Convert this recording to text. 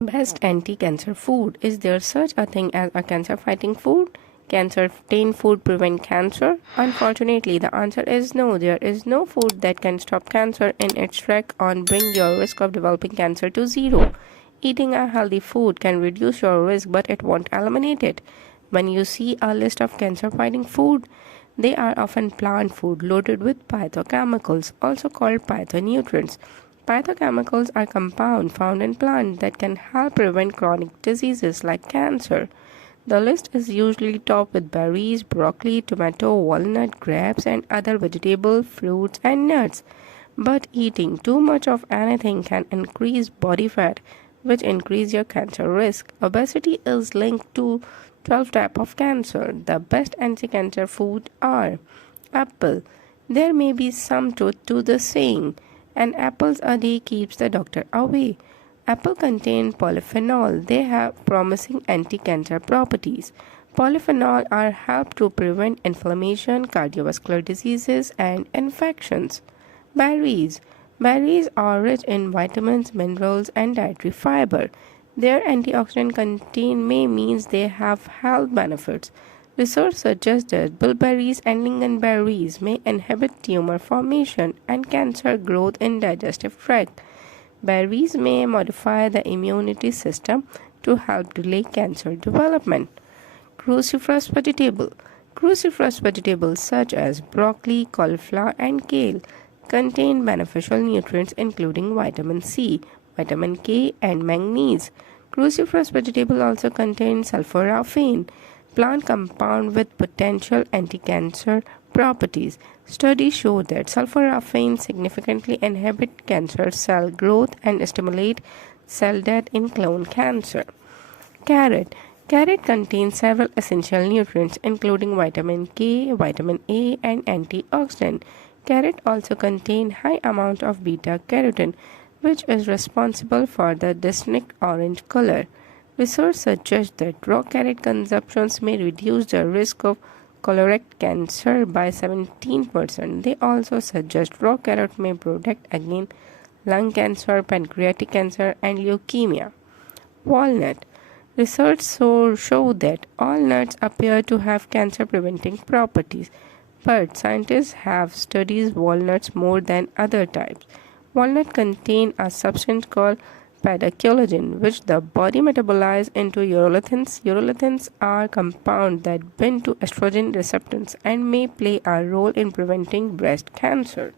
Best anti-cancer food. Is there such a thing as a cancer-fighting food? Can certain food prevent cancer? Unfortunately, the answer is no. There is no food that can stop cancer in its track or bring your risk of developing cancer to zero. Eating a healthy food can reduce your risk, but it won't eliminate it. When you see a list of cancer-fighting food, they are often plant food loaded with phytochemicals, also called phytonutrients. Phytochemicals are compounds found in plants that can help prevent chronic diseases like cancer. The list is usually topped with berries, broccoli, tomato, walnut, grapes, and other vegetables, fruits, and nuts. But eating too much of anything can increase body fat, which increase your cancer risk. Obesity is linked to 12 types of cancer. The best anti-cancer food are apple. There may be some truth to the saying, an apple a day keeps the doctor away. Apple contain polyphenol. They have promising anti-cancer properties. Polyphenol are help to prevent inflammation, cardiovascular diseases, and infections. Berries. Berries are rich in vitamins, minerals, and dietary fiber. Their antioxidant content may means they have health benefits. Research suggests that bilberries and lingonberries may inhibit tumor formation and cancer growth in digestive tract. Berries may modify the immunity system to help delay cancer development. Cruciferous vegetable. Cruciferous vegetables such as broccoli, cauliflower, and kale contain beneficial nutrients including vitamin C, vitamin K, and manganese. Cruciferous vegetable also contain sulforaphane, plant compound with potential anti-cancer properties. Studies show that sulforaphane significantly inhibit cancer cell growth and stimulate cell death in colon cancer. Carrot. Carrot contains several essential nutrients including vitamin K, vitamin A, and antioxidant. Carrot also contain high amount of beta carotene, which is responsible for the distinct orange color. Research suggests that raw carrot consumption may reduce the risk of colorectal cancer by 17%. They also suggest raw carrot may protect against lung cancer, pancreatic cancer, and leukemia. Walnut. Research show that all nuts appear to have cancer-preventing properties, but scientists have studied walnuts more than other types. Walnut contain a substance called phytochemicals, which the body metabolizes into urolithins. Urolithins are compounds that bind to estrogen receptors and may play a role in preventing breast cancer.